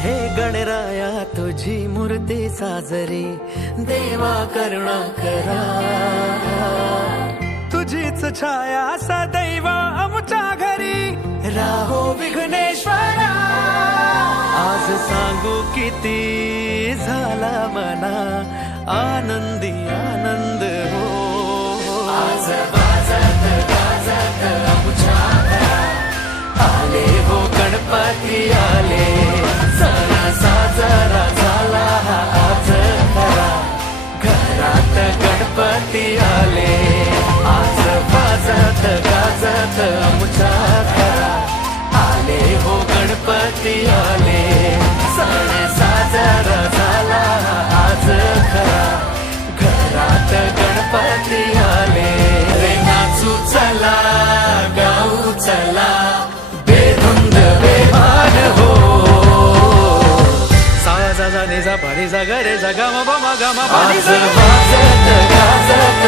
हे गणराया तुझी मूर्ती साजरी, देवा करुणा करा। तुझीच छाया सदैव आमच्या घरी, राहो विघ्नेश्वरा। आज सांगू किती झाला मना, आनंदी आनंद हो। आज वाजत गाजत आमच्या घरात, आले हो गणपती आले, सण साजरा झाला हा आज खरा। घरात गणपती आले, आज वाजत गाजत आमच्या घरात, आले हो गणपती आले, सण साजरा झाला आज खरा। घरात गणपती आले, रे नाचू चला गाऊ चला, बेधुंद बेभान हो। सा जा जा नि जा पा नि जा ग रे जा ग म प म ग म प नि जा। वाजत गाजत